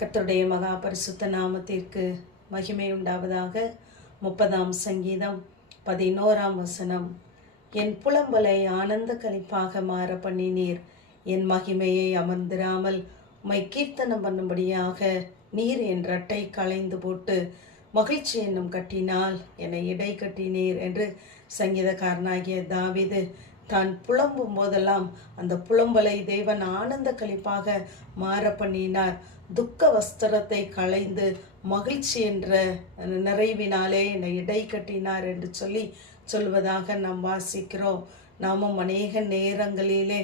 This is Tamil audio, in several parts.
கர்த்தருடைய மகா பரிசுத்த நாமத்திற்கு மகிமை உண்டாவதாக. 30ஆம் சங்கீதம் 11ஆம் வசனம். என் புலம்பலை ஆனந்த களிப்பாக மாற பண்ணினீர், என் மகிமையை அமர்ந்திராமல் உம்மை கீர்த்தனம் பண்ணும்படியாக நீர் என் இரட்டை களைந்து போட்டு மகிழ்ச்சி என்னும் கட்டினால் என்னை இடை கட்டினீர் என்று சங்கீதக்காரனாகிய தாவீது தான் புலம்பும் போதெல்லாம் அந்த புலம்பலை தேவன் ஆனந்த களிப்பாக மாற பண்ணினார். துக்க வஸ்திரத்தை களைந்து மகிழ்ச்சி என்ற நிறைவினாலே என்னை இடை கட்டினார் என்று சொல்வதாக நாம் வாசிக்கிறோம். நாமும் அநேக நேரங்களிலே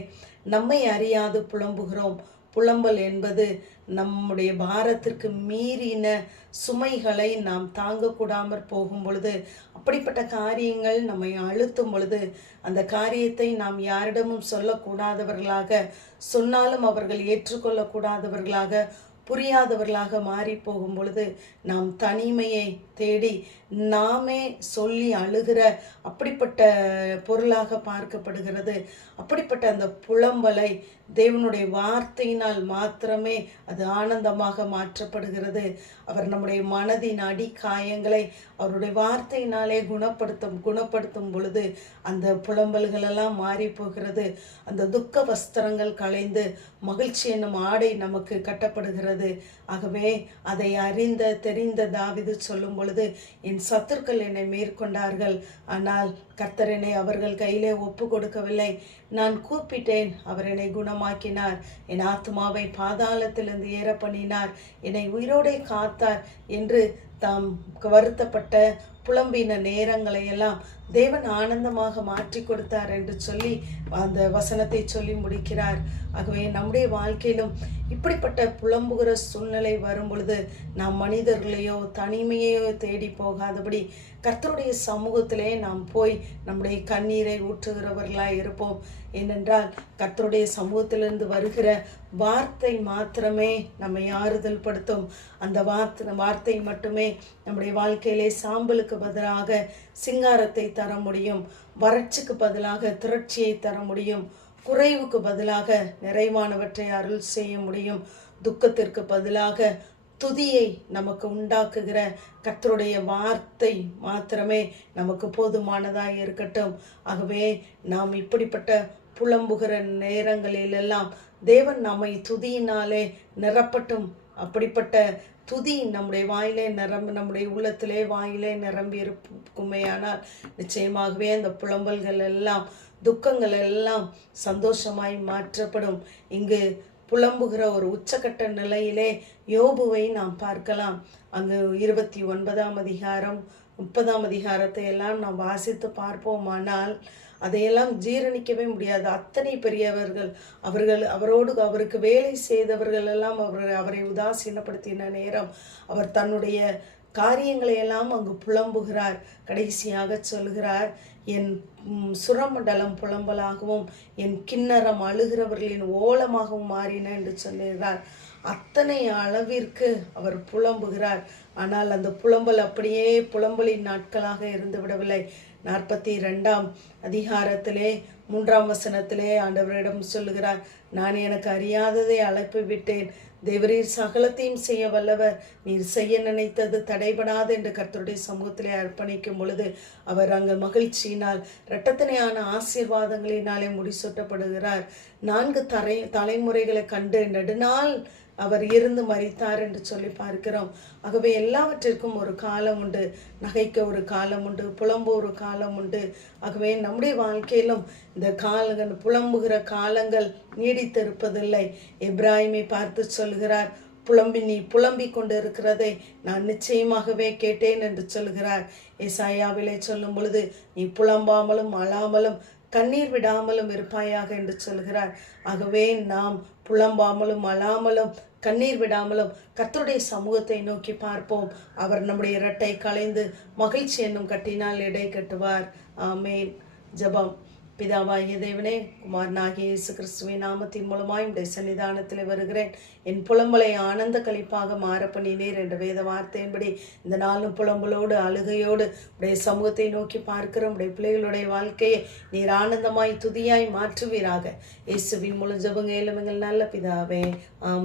நம்மை அறியாது புலம்புகிறோம். புலம்பல் என்பது நம்முடைய பாரத்திற்கு மீறின சுமைகளை நாம் தாங்கக்கூடாமற் போகும் பொழுது, அப்படிப்பட்ட காரியங்கள் நம்மை அழுத்தும் பொழுது, அந்த காரியத்தை நாம் யாரிடமும் சொல்லக்கூடாதவர்களாக, சொன்னாலும் அவர்கள் ஏற்றுக்கொள்ளக்கூடாதவர்களாக, புரியாதவர்களாக மாறி போகும் பொழுது நாம் தனிமையை தேடி நாமே சொல்லி அழுகிற அப்படிப்பட்ட பொருளாக பார்க்கப்படுகிறது. அப்படிப்பட்ட அந்த புலம்பலை தேவனுடைய வார்த்தையினால் மாத்திரமே அது ஆனந்தமாக மாற்றப்படுகிறது. அவர் நம்முடைய மனதின் அடிக்காயங்களை அவருடைய வார்த்தையினாலே குணப்படுத்தும் பொழுது அந்த புலம்பல்களெல்லாம் மாறி போகிறது. அந்த துக்க வஸ்திரங்கள் களைந்து மகிழ்ச்சி என்னும் ஆடை நமக்கு கட்டப்படுகிறது. ஆகவே அதை தெரிந்த தாவீது சொல்லும் பொழுது, என் சத்துருக்கள் என்னை மேற்கொண்டார்கள், ஆனால் கர்த்தர் என்னை அவர்கள் கையிலே ஒப்பு கொடுக்கவில்லை. நான் கூப்பிட்டேன், அவர் என்னை குணமாக்கினார். என் ஆத்மாவை பாதாளத்திலிருந்து ஏற பண்ணினார், என்னை உயிரோடே காத்தார் என்று தாம் வருத்தப்பட்ட புலம்பின நேரங்களை எல்லாம் தேவன் ஆனந்தமாக மாற்றி கொடுத்தார் என்று சொல்லி அந்த வசனத்தை சொல்லி முடிக்கிறார். ஆகவே நம்முடைய வாழ்க்கையிலும் இப்படிப்பட்ட புலம்புகிற சூழ்நிலை வரும் பொழுது நாம் மனிதர்களையோ தனிமையையோ தேடி போகாதபடி கர்த்தருடைய சமூகத்திலே நாம் போய் நம்முடைய கண்ணீரை ஊற்றுகிறவர்களாய் இருப்போம். ஏனென்றால் கர்த்தருடைய சமூகத்திலிருந்து வருகிற வார்த்தை மாத்திரமே நம்மை ஆறுதல் படுத்தும். அந்த வார்த்தை மட்டுமே நம்முடைய வாழ்க்கையிலே சாம்பலுக்கு பதிலாக சிங்காரத்தை தர முடியும், வறட்சிக்கு பதிலாக திரட்சியை தர முடியும், குறைவுக்கு பதிலாக நிறைவானவற்றை அருள் செய்ய முடியும், துக்கத்திற்கு பதிலாக துதியை நமக்கு உண்டாக்குகிற கர்த்தருடைய வார்த்தை மாத்திரமே நமக்கு போதுமானதாக இருக்கட்டும். ஆகவே நாம் இப்படிப்பட்ட புலம்புகிற நேரங்களிலெல்லாம் தேவன் நம்மை துதியினாலே நிரப்பட்டும். அப்படிப்பட்ட துதி நம்முடைய வாயிலே நம்முடைய உள்ளத்திலே வாயிலே நிரம்பி இருக்குமேயானால் நிச்சயமாகவே அந்த புலம்பல்கள் எல்லாம் துக்கங்கள் எல்லாம் சந்தோஷமாய் மாற்றப்படும். இங்கு புலம்புகிற ஒரு உச்சக்கட்ட நிலையிலே யோபுவை நாம் பார்க்கலாம். அங்கு 29ஆம் அதிகாரம் 30ஆம் அதிகாரத்தை எல்லாம் நாம் வாசித்து பார்ப்போமானால் அதையெல்லாம் ஜீரணிக்கவே முடியாது. அத்தனை பெரியவர்கள், அவருக்கு வேலை செய்தவர்கள் எல்லாம் அவரை உதாசீனப்படுத்தின நேரம் அவர் தன்னுடைய காரியங்களை எல்லாம் அங்கு புலம்புகிறார். கடைசியாக சொல்கிறார், என் சுரமண்டலம் புலம்பலாகவும் என் கிண்ணறம் அழுகிறவர்களின் ஓலமாகவும் மாறின என்று சொல்லுகிறார். அத்தனை அளவிற்கு அவர் புலம்புகிறார். ஆனால் அந்த புலம்பல் அப்படியே புலம்பலின் நாட்களாக இருந்து விடவில்லை. 42ஆம் அதிகாரத்திலே 3ஆம் வசனத்திலே ஆண்டவரிடம் சொல்லுகிறார், நான் எனக்கு அறியாததை அழைப்பு விட்டேன், தேவரீர் சகலத்தையும் செய்ய வல்லவர், நீர் செய்ய நினைத்தது தடைபடாது என்று கர்த்தருடைய சமூகத்திலே அர்ப்பணிக்கும் பொழுது அவர் அங்கு மகிழ்ச்சியினால் இரட்டத்தனையான ஆசீர்வாதங்களினாலே முடிசூட்டப்படுகிறார். 4 தலைமுறைகளை கண்டு நெடுநாள் அவர் இருந்து மரித்தார் என்று சொல்லி பார்க்கிறோம். ஆகவே எல்லாவற்றிற்கும் ஒரு காலம் உண்டு. நகைக்க ஒரு காலம் உண்டு, புலம்பு ஒரு காலம் உண்டு. ஆகவே நம்முடைய வாழ்க்கையிலும் இந்த புலம்புகிற காலங்கள் நீடித்திருப்பதில்லை. எப்ராஹிமை பார்த்து சொல்கிறார், நீ புலம்பிக் கொண்டு இருக்கிறதை நான் நிச்சயமாகவே கேட்டேன் என்று சொல்கிறார். ஏசாயாவிலே சொல்லும் பொழுது, நீ புலம்பாமலும் அழாமலும் கண்ணீர் விடாமலும் இருப்பாயாக என்று சொல்கிறார். ஆகவே நாம் புலம்பாமலும் அழாமலும் கண்ணீர் விடாமலும் கர்த்தருடைய சமூகத்தை நோக்கி பார்ப்போம். அவர் நம்முடைய இரட்டை களைந்து மகிழ்ச்சி என்னும் கட்டினால் இடை கட்டுவார். ஆமேன். ஜெபம். பிதாவாகிய தேவனே, குமாரனாகிய இயேசு கிறிஸ்துவின் நாமத்தின் மூலமாய் உடைய சன்னிதானத்தில் வருகிறேன். என் புலம்பலை ஆனந்த களிப்பாக மாற பண்ணினீர் என்ற வேத வார்த்தையின்படி இந்த நாளும் புலம்பலோடு அழுகையோடு உடைய சமூகத்தை நோக்கி பார்க்கிறோம். உடைய பிள்ளைகளுடைய வாழ்க்கையை நீர் ஆனந்தமாய் துதியாய் மாற்றுவீராக. இயேசுவின் மூலம் ஜெபங்க எங்கள் நல்ல பிதாவே. ஆமென்.